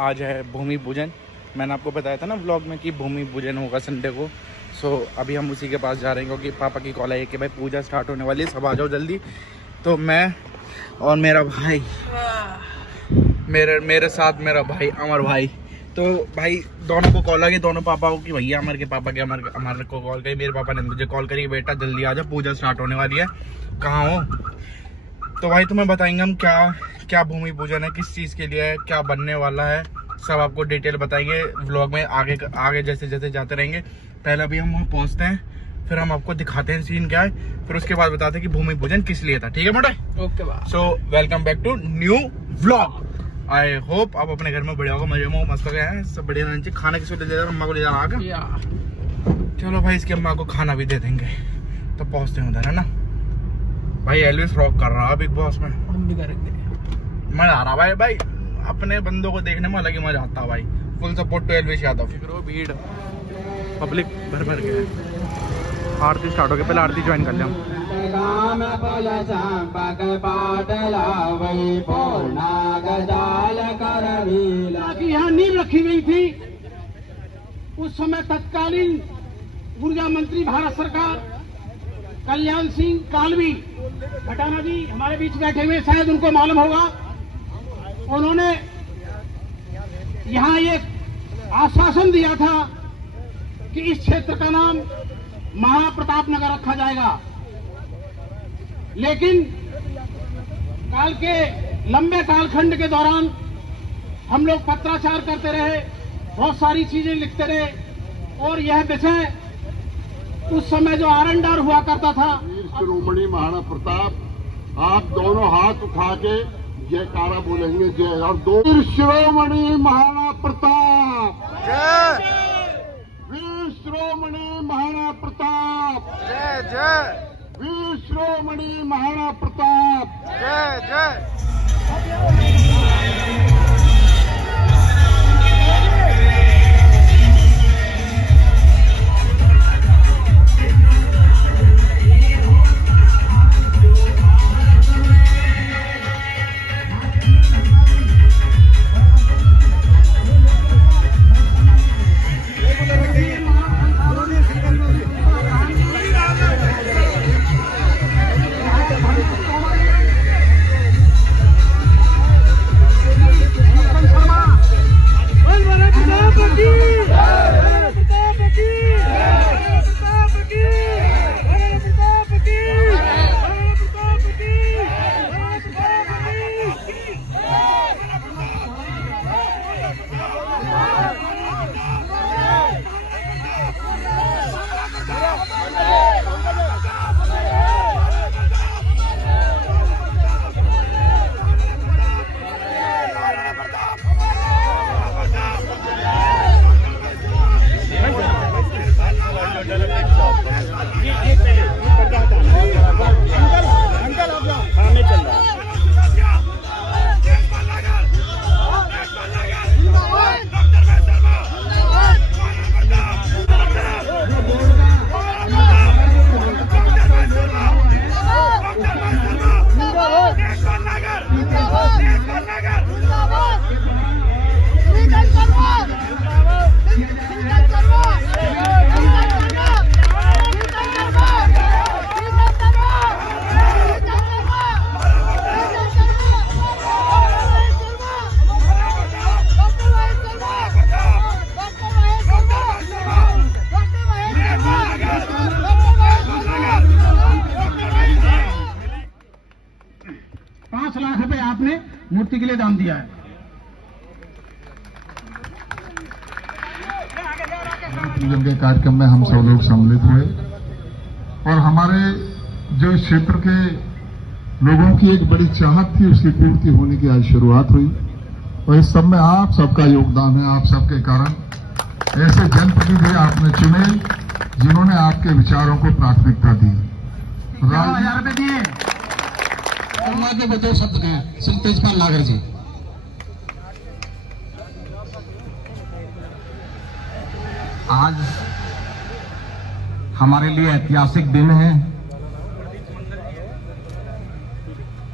आज है भूमि पूजन। मैंने आपको बताया था ना व्लॉग में कि भूमि पूजन होगा संडे को। सो अभी हम उसी के पास जा रहे हैं क्योंकि पापा की कॉल आई है कि भाई पूजा स्टार्ट होने वाली है, सब आ जाओ जल्दी। तो मैं और मेरा भाई, मेरे साथ मेरा भाई अमर भाई, तो भाई दोनों को कॉल आ गई, दोनों पापा को कि भैया अमर के पापा के अमर को कॉल करी। मेरे पापा ने मुझे कॉल करी, बेटा जल्दी आ जाओ पूजा स्टार्ट होने वाली है, कहाँ हो। तो भाई तुम्हें बताएंगे हम क्या भूमि पूजन है, किस चीज़ के लिए है, क्या बनने वाला है, सब आपको डिटेल बताएंगे व्लॉग में। आगे जैसे जैसे जाते रहेंगे। पहले अभी हम वहाँ पहुँचते हैं, फिर हम आपको दिखाते हैं सीन क्या है, फिर उसके बाद बताते हैं कि भूमि पूजन किस लिए था। ठीक है मोटे? Okay. So welcome back to new vlog. I hope आप अपने घर में बढ़िया होगा, मजे में मस्त हो गए हैं, सब बढ़िया रहना चाहिए। खाना किसको ले जाएगा? अम्मा को ले जाना आगे। चलो भाई इसकी अम्मा को खाना भी दे देंगे। तो पहुँचते हैं उधर, है ना भाई। एल्विस रॉक कर रहा है बिग बॉस में, हम भी करेंगे। मजा आ रहा भाई अपने बंदों को देखने में अलग ही मजा आता है भाई। Full support to Elvish Yadav. भीड़ पब्लिक भर गया है। आरती स्टार्ट हो गई, पहले आरती ज्वाइन कर लें हम। यहाँ नींव रखी गई थी, उस समय तत्कालीन ऊर्जा मंत्री भारत सरकार कल्याण सिंह कालवी खटाना जी हमारे बीच बैठे हुए, शायद उनको मालूम होगा। उन्होंने यहाँ एक आश्वासन दिया था कि इस क्षेत्र का नाम महाप्रताप नगर रखा जाएगा, लेकिन काल के लंबे कालखंड के दौरान हम लोग पत्राचार करते रहे, बहुत सारी चीजें लिखते रहे, और यह विषय उस समय जो आरंडार हुआ करता था। शिरोमणि महाराणा प्रताप, आप दोनों हाथ उठा के जयकारा बोलेंगे, जय। और दो शिरोमणि महाराणा प्रताप जय, वीर शिरोमणि महाराणा प्रताप जय जय, वीर शिरोमणि महाराणा प्रताप जय जय। मूर्ति के लिए दान दिया है। पूजन के कार्यक्रम में हम सब लोग सम्मिलित हुए और हमारे जो क्षेत्र के लोगों की एक बड़ी चाहत थी, उसकी पूर्ति होने की आज शुरुआत हुई। और इस सब में आप सबका योगदान है। आप सबके कारण ऐसे जनप्रतिनिधि आपने चुने जिन्होंने आपके विचारों को प्राथमिकता दी। 1000 रुपए दिए। के दो शब्द कहें, श्री तेजपाल नागर जी। आज हमारे लिए ऐतिहासिक दिन है।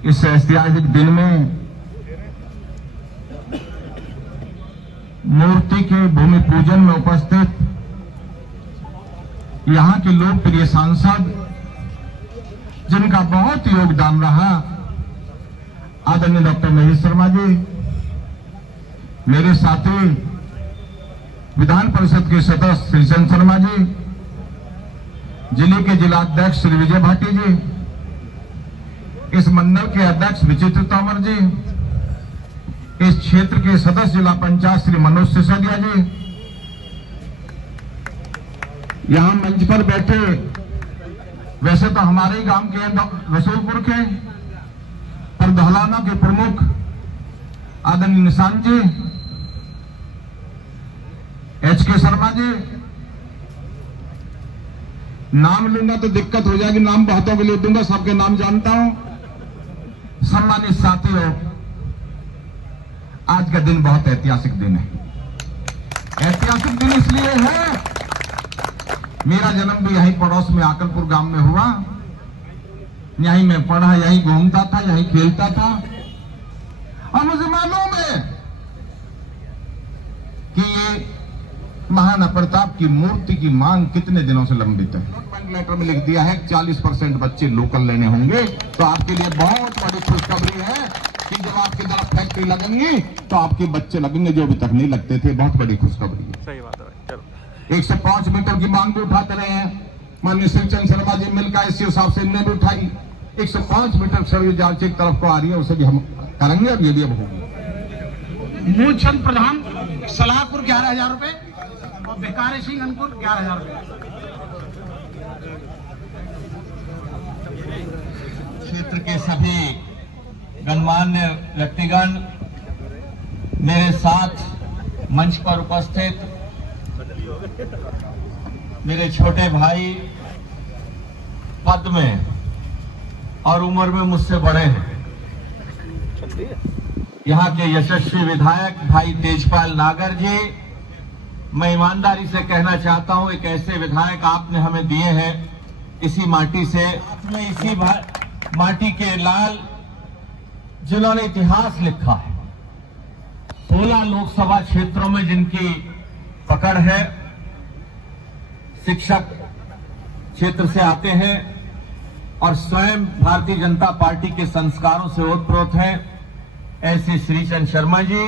इस ऐतिहासिक दिन में मूर्ति के भूमि पूजन में उपस्थित यहाँ के लोकप्रिय सांसद, जिनका बहुत योगदान रहा, आदरणीय डॉक्टर महेश शर्मा जी, मेरे साथी विधान परिषद के सदस्य श्रीचंद शर्मा जी, जिले के जिलाध्यक्ष श्री विजय भाटी जी, इस मंडल के अध्यक्ष विचित्र तंवर जी, इस क्षेत्र के सदस्य जिला पंचायत श्री मनोज सिसोदिया जी, यहां मंच पर बैठे वैसे तो हमारे ही गांव के रसूलपुर के पर दहलाना के प्रमुख आदरणीय निशान जी, एच.के. शर्मा जी, नाम लूंगा तो दिक्कत हो जाएगी, नाम बहुतों के लिए दूंगा, सबके नाम जानता हूं। सम्मानित साथियों, आज का दिन बहुत ऐतिहासिक दिन है। ऐतिहासिक दिन इसलिए है, मेरा जन्म भी यहीं पड़ोस में आकलपुर गांव में हुआ, यहीं मैं पढ़ा, यहीं घूमता था, यहीं खेलता था, और मुझे मालूम है कि ये महाराणा प्रताप की मूर्ति की मांग कितने दिनों से लंबित है। अलॉटमेंट लेटर में लिख दिया है 40% बच्चे लोकल लेने होंगे, तो आपके लिए बहुत बड़ी खुशखबरी है कि जब आपकी तरफ फैक्ट्री लगेंगी तो आपके बच्चे लगेंगे जो अभी तक नहीं लगते थे। बहुत बड़ी खुशखबरी है। सही बात है। चलो 105 मीटर की मांग भी उठाते रहे हैं, माननीय श्रीचंद शर्मा जी मिलकर इसी हिसाब से इनने भी उठाई। 105 मीटर सड़क जांच एक तरफ को आ रही है, उसे भी हम करेंगे, और ये भी अब होगी। मूलचंद प्रधान सलाहपुर 11,000 रुपए और भिकारी सिंह अनपुर 11,000 रुपए। क्षेत्र के सभी गणमान्य व्यक्तिगण, मेरे साथ मंच पर उपस्थित मेरे छोटे भाई, पद में और उम्र में मुझसे बड़े हैं, यहाँ के यशस्वी विधायक भाई तेजपाल नागर जी, मैं ईमानदारी से कहना चाहता हूं, एक ऐसे विधायक आपने हमें दिए हैं इसी माटी से, इसी माटी के लाल जिन्होंने इतिहास लिखा है। 16 लोकसभा क्षेत्रों में जिनकी पकड़ है, शिक्षक क्षेत्र से आते हैं और स्वयं भारतीय जनता पार्टी के संस्कारों से ओतप्रोत हैं, ऐसे श्रीचंद शर्मा जी,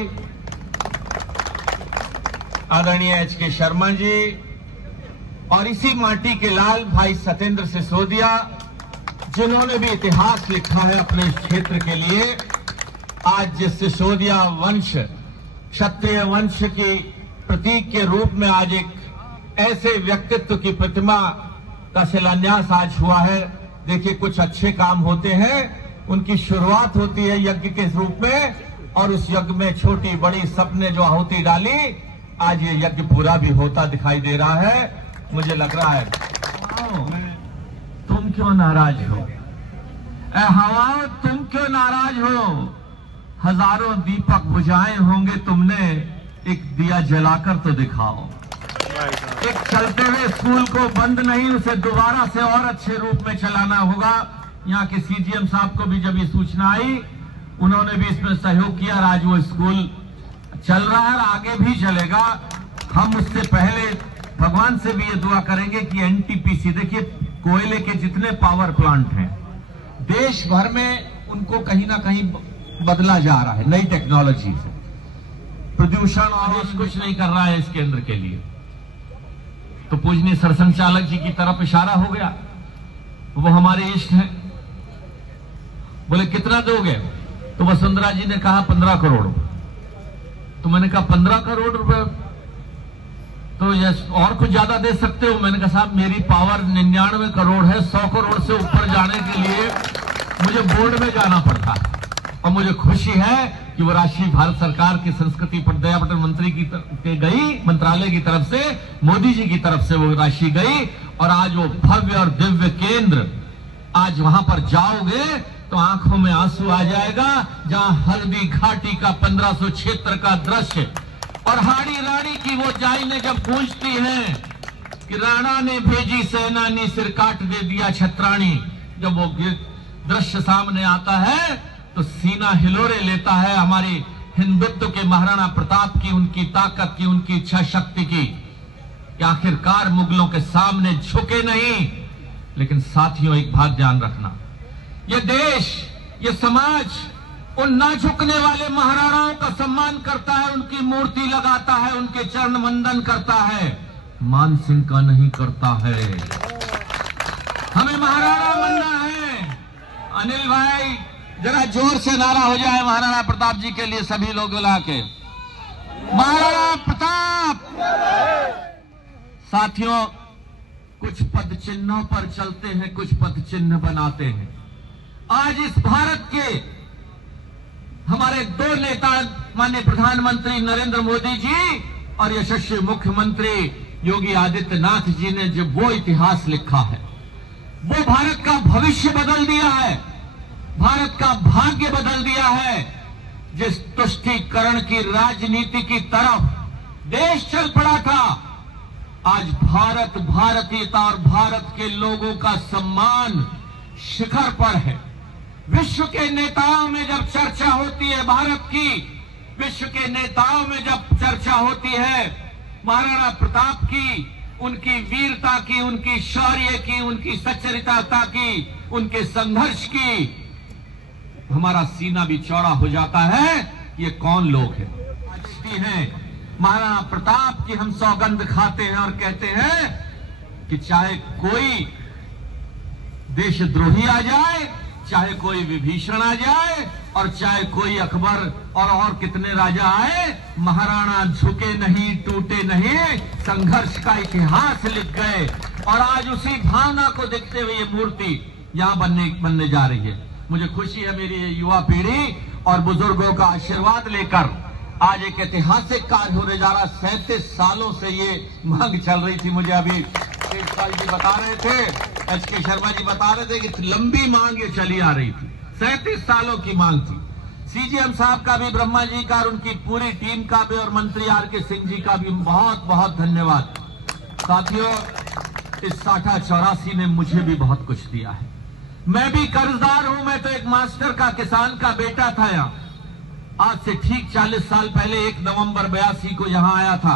आदरणीय एच.के. शर्मा जी, और इसी माटी के लाल भाई सत्येंद्र सिसोदिया, जिन्होंने भी इतिहास लिखा है अपने क्षेत्र के लिए। आज जिस सिसोदिया वंश, क्षत्रिय वंश की प्रतीक के रूप में आज एक ऐसे व्यक्तित्व की प्रतिमा का शिलान्यास आज हुआ है। देखिए, कुछ अच्छे काम होते हैं, उनकी शुरुआत होती है यज्ञ के रूप में, और उस यज्ञ में छोटी बड़ी सबने जो आहुति डाली, आज ये यज्ञ पूरा भी होता दिखाई दे रहा है। मुझे लग रहा है तुम क्यों नाराज हो, ए हवा तुम क्यों नाराज हो, हजारों दीपक बुझाए होंगे तुमने, एक दिया जलाकर तो दिखाओ। एक चलते हुए स्कूल को बंद नहीं, उसे दोबारा से और अच्छे रूप में चलाना होगा। यहाँ के सीजीएम साहब को भी जब ये सूचना आई, उन्होंने भी इसमें सहयोग किया और आज वो स्कूल चल रहा है और आगे भी चलेगा। हम उससे पहले भगवान से भी ये दुआ करेंगे कि एनटीपीसी, देखिए कोयले के जितने पावर प्लांट हैं देश भर में, उनको कहीं ना कहीं बदला जा रहा है नई टेक्नोलॉजी से। प्रदूषण और कुछ नहीं कर रहा है इस केंद्र के लिए। तो पूजनीय सरसंघचालक जी की तरफ इशारा हो गया, वो हमारे इष्ट हैं। बोले कितना दोगे, तो वसुंधरा जी ने कहा 15 करोड़। तो मैंने कहा 15 करोड़ रुपए, तो यस और कुछ ज्यादा दे सकते हो। मैंने कहा साहब मेरी पावर 99 करोड़ है, 100 करोड़ से ऊपर जाने के लिए मुझे बोर्ड में जाना पड़ता है। और मुझे खुशी है कि वो राशि भारत सरकार की संस्कृति पर्यावरण मंत्री की गई, मंत्रालय की तरफ से, मोदी जी की तरफ से वो राशि गई, और आज वो भव्य और दिव्य केंद्र, आज वहां पर जाओगे तो आंखों में आंसू आ जाएगा, जहां हल्दी घाटी का 1500 क्षेत्र का दृश्य और हाड़ी रानी की वो जाइने जब गूंजती हैं कि राणा ने भेजी सेना ने सिर काट दे दिया छत्राणी, जब वो दृश्य सामने आता है तो सीना हिलोरे लेता है। हमारी हिंदुत्व के महाराणा प्रताप की, उनकी ताकत की, उनकी इच्छा शक्ति की, कि आखिरकार मुगलों के सामने झुके नहीं। लेकिन साथियों, एक बात ध्यान रखना, ये देश, ये समाज उन ना झुकने वाले महाराणाओं का सम्मान करता है, उनकी मूर्ति लगाता है, उनके चरण वंदन करता है, मान सिंह का नहीं करता है। हमें महाराणा बनना है। अनिल भाई, जरा जोर से नारा हो जाए महाराणा प्रताप जी के लिए, सभी लोग बुला के, महाराणा प्रताप। साथियों, कुछ पद चिन्हों पर चलते हैं, कुछ पद चिन्ह बनाते हैं। आज इस भारत के हमारे दो नेता, माननीय प्रधानमंत्री नरेंद्र मोदी जी और यशस्वी मुख्यमंत्री योगी आदित्यनाथ जी ने जो वो इतिहास लिखा है, वो भारत का भविष्य बदल दिया है, भारत का भाग्य बदल दिया है। जिस तुष्टीकरण की राजनीति की तरफ देश चल पड़ा था, आज भारत, भारतीयता और भारत के लोगों का सम्मान शिखर पर है। विश्व के नेताओं में जब चर्चा होती है भारत की, विश्व के नेताओं में जब चर्चा होती है महाराणा प्रताप की, उनकी वीरता की, उनकी शौर्य की, उनकी सच्चरित्रता की, उनके संघर्ष की, हमारा सीना भी चौड़ा हो जाता है। ये कौन लोग हैं? महाराणा प्रताप की हम सौगंध खाते हैं और कहते हैं कि चाहे कोई देशद्रोही आ जाए, चाहे कोई विभीषण आ जाए और चाहे कोई अकबर और कितने राजा आए, महाराणा झुके नहीं, टूटे नहीं, संघर्ष का इतिहास लिख गए। और आज उसी भावना को देखते हुए ये मूर्ति यहां बनने जा रही है। मुझे खुशी है, मेरी युवा पीढ़ी और बुजुर्गों का आशीर्वाद लेकर आज एक ऐतिहासिक कार्य होने जा रहा। 37 सालों से ये मांग चल रही थी। मुझे अभी शेषपाल जी बता रहे थे, एच.के. शर्मा जी बता रहे थे कि लंबी मांग ये चली आ रही थी, 37 सालों की मांग थी। सीजीएम साहब का भी, ब्रह्मा जी का और उनकी पूरी टीम का भी, और मंत्री आर.के. सिंह जी का भी बहुत बहुत धन्यवाद। साथियों, इस साठा 84 ने मुझे भी बहुत कुछ दिया है। मैं भी कर्जदार हूं। मैं तो एक मास्टर का, किसान का बेटा था। यहाँ आज से ठीक 40 साल पहले 1 नवंबर 82 को यहां आया था।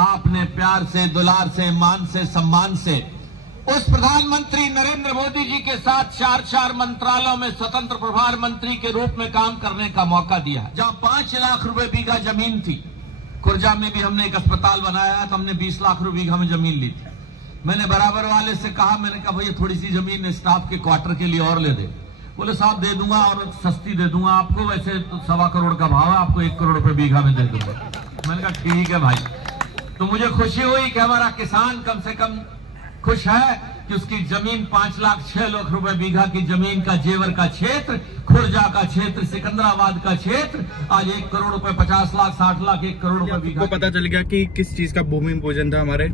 आपने प्यार से, दुलार से, मान से, सम्मान से उस प्रधानमंत्री नरेंद्र मोदी जी के साथ 4 मंत्रालयों में स्वतंत्र प्रभार मंत्री के रूप में काम करने का मौका दिया, जहां 5 लाख रुपए बीघा जमीन थी। खुर्जा में भी हमने एक अस्पताल बनाया, तो हमने 20 लाख रुपए बीघा में जमीन ली थी। मैंने बराबर वाले से कहा, मैंने कहा भैया थोड़ी सी जमीन स्टाफ के क्वार्टर के लिए और ले दे। बोले साहब दे दूंगा और सस्ती दे दूंगा आपको, वैसे तो 1.25 करोड़ का भाव है, आपको 1 करोड़ रुपए बीघा में दे दूंगा। मैंने कहा ठीक है भाई। तो मुझे खुशी हुई कि हमारा किसान कम से कम खुश है कि उसकी जमीन 5 लाख 6 लाख रुपए बीघा की जमीन का, जेवर का क्षेत्र, खुर्जा का क्षेत्र, सिकंदराबाद का क्षेत्र आज 1 करोड़ रुपए, 50 लाख, 60 लाख, 1 करोड़ रुपए बीघा। को पता चल गया कि किस चीज का भूमि पूजन था हमारे।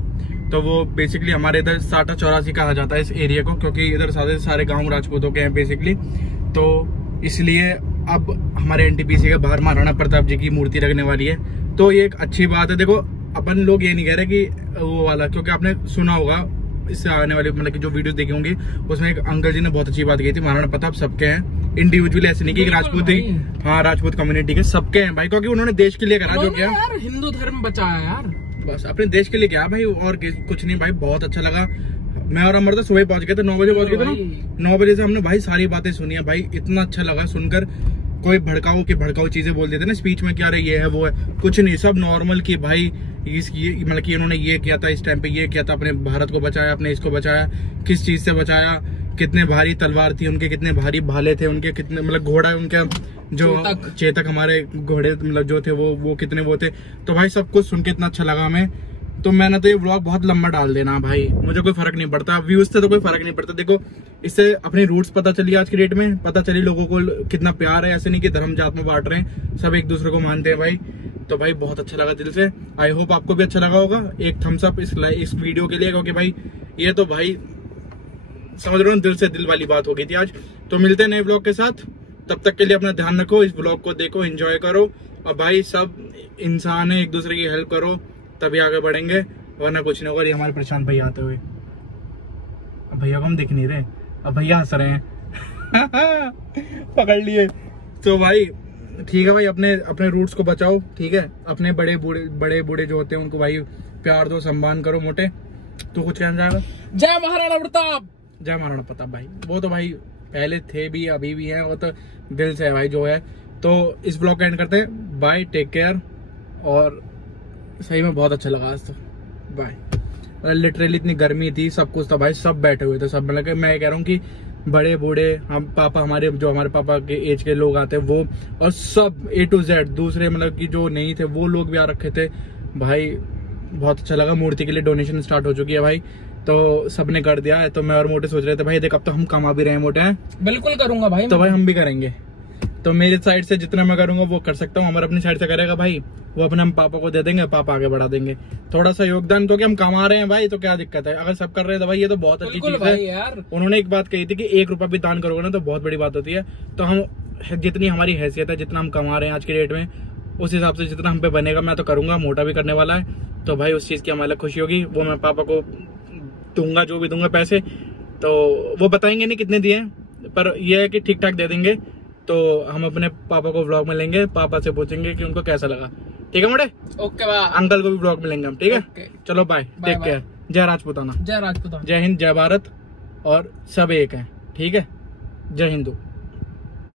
तो वो बेसिकली हमारे इधर साठा 84 कहा जाता है इस एरिया को, क्योंकि इधर सारे गांव राजपूतों के हैं बेसिकली। तो इसलिए अब हमारे एनटीपीसी के बाहर महाराणा प्रताप जी की मूर्ति लगने वाली है। तो ये एक अच्छी बात है। देखो, अपन लोग ये नहीं कह रहे कि वो वाला, क्योंकि आपने सुना होगा इससे आने वाले मतलब कि जो वीडियो देखे होंगे उसमें एक अंकल जी ने बहुत अच्छी बात कही थी, महाराणा प्रताप सबके हैं, इंडिविजुअल ऐसे नहीं कि राजपूत ही, हाँ राजपूत कम्युनिटी के सबके हैं भाई, क्योंकि उन्होंने देश के लिए करा जो क्या यार, हिंदू धर्म बचाया यार, बस अपने देश के लिए क्या भाई, और कुछ नहीं भाई। बहुत अच्छा लगा। मैं और अमर तो सुबह पहुंच गए थे, 9 बजे पहुंच गए थे ना। 9 बजे से हमने भाई सारी बातें सुनी है भाई, इतना अच्छा लगा सुनकर। कोई भड़काऊ चीजें बोल देते ना स्पीच में, क्या रही ये है वो है, कुछ नहीं, सब नॉर्मल की भाई। मतलब कि इन्होंने ये किया था, इस टाइम पे ये किया था, अपने भारत को बचाया, अपने इसको बचाया, किस चीज से बचाया, कितने भारी तलवार थी उनके, कितने भारी भाले थे उनके, कितने मतलब घोड़ा उनके जो चेतक हमारे घोड़े मतलब जो थे वो कितने वो थे। तो भाई सब कुछ सुन के इतना अच्छा लगा हमें। तो मैंने तो ये व्लॉग बहुत लंबा डाल देना भाई, मुझे कोई फर्क नहीं पड़ता, व्यूज से तो कोई फर्क नहीं पड़ता। देखो, इससे अपनी रूट्स पता चली, आज की डेट में पता चली लोगों को कितना प्यार है। ऐसे नहीं कि धर्म जात में बांट रहे हैं, सब एक दूसरे को मानते हैं भाई। तो भाई बहुत अच्छा लगा दिल से। आई होप आपको भी अच्छा लगा होगा। एक थम्स अप इस वीडियो के लिए, क्योंकि भाई ये तो भाई समझ रहे हो, दिल से दिल वाली बात हो गई थी आज। तो मिलते हैं नए ब्लॉग के साथ, तब तक के लिए अपना ध्यान रखो, इस ब्लॉग को देखो, एंजॉय करो, और भाई सब इंसान है, एक दूसरे की हेल्प करो, तभी आगे बढ़ेंगे, वरना कुछ नहीं होगा। ये हमारे प्रशांत भैया आते हुए, अब भैया को हम दिख नहीं रहे, अब भैया हंस रहे हैं पकड़ लिए। तो भाई ठीक है भाई, अपने अपने रूट्स को बचाओ, ठीक है। अपने बड़े बूढ़े जो होते हैं उनको भाई प्यार दो, सम्मान करो। मोटे तू कुछ कहना चाहेगा? जय महाराणा प्रताप। जय महाराणा प्रताप भाई, वो तो भाई पहले थे भी, अभी भी हैं, वो तो दिल से है भाई जो है। तो इस ब्लॉग का एंड करते हैं। Bye, take care. और सही में बहुत अच्छा लगा आज तो, बाय। लिटरली इतनी गर्मी थी, सब कुछ था भाई, सब बैठे हुए थे, सब मतलब मैं कह रहा हूँ कि बड़े बूढ़े, हम पापा, हमारे जो हमारे पापा के एज के लोग आते हैं वो, और सब A to Z, दूसरे मतलब कि जो नहीं थे वो लोग भी आ रखे थे भाई। बहुत अच्छा लगा। मूर्ति के लिए डोनेशन स्टार्ट हो चुकी है भाई, तो सबने कर दिया है। तो मैं और मोटे सोच रहे थे भाई देख अब तो हम कमा भी रहे हैं मोटे हैं, बिल्कुल करूंगा भाई, तो भाई हम भी करेंगे। तो मेरी साइड से जितना मैं करूंगा वो कर सकता हूँ, हमारे अपनी साइड से करेगा भाई, वो अपने हम पापा को दे देंगे, पापा आगे बढ़ा देंगे थोड़ा सा योगदान, क्योंकि हम कमा रहे हैं भाई, तो क्या दिक्कत है अगर सब कर रहे हैं तो भाई ये तो बहुत अच्छी चीज है यार। उन्होंने एक बात कही थी कि 1 रुपया भी दान करोगे ना तो बहुत बड़ी बात होती है। तो हम जितनी हमारी हैसियत है, जितना हम कमा रहे हैं आज की डेट में, उस हिसाब से जितना हम पे बनेगा मैं तो करूंगा। मोटा भी करने वाला है, तो भाई उस चीज की हमें अलग खुशी होगी। वो मैं पापा को दूंगा, जो भी दूंगा पैसे, तो वो बताएंगे नहीं कितने दिए, पर ये है कि ठीक ठाक दे देंगे। तो हम अपने पापा को व्लॉग में लेंगे, पापा से पूछेंगे कि उनको कैसा लगा, ठीक है मोटे? Okay bye. अंकल को भी व्लॉग में लेंगे हम, ठीक है? ओके। चलो बाय, टेक केयर। जय राजपूताना, जय राजपूताना, जय हिंद, जय भारत, और सब एक हैं, ठीक है? जय हिंदू।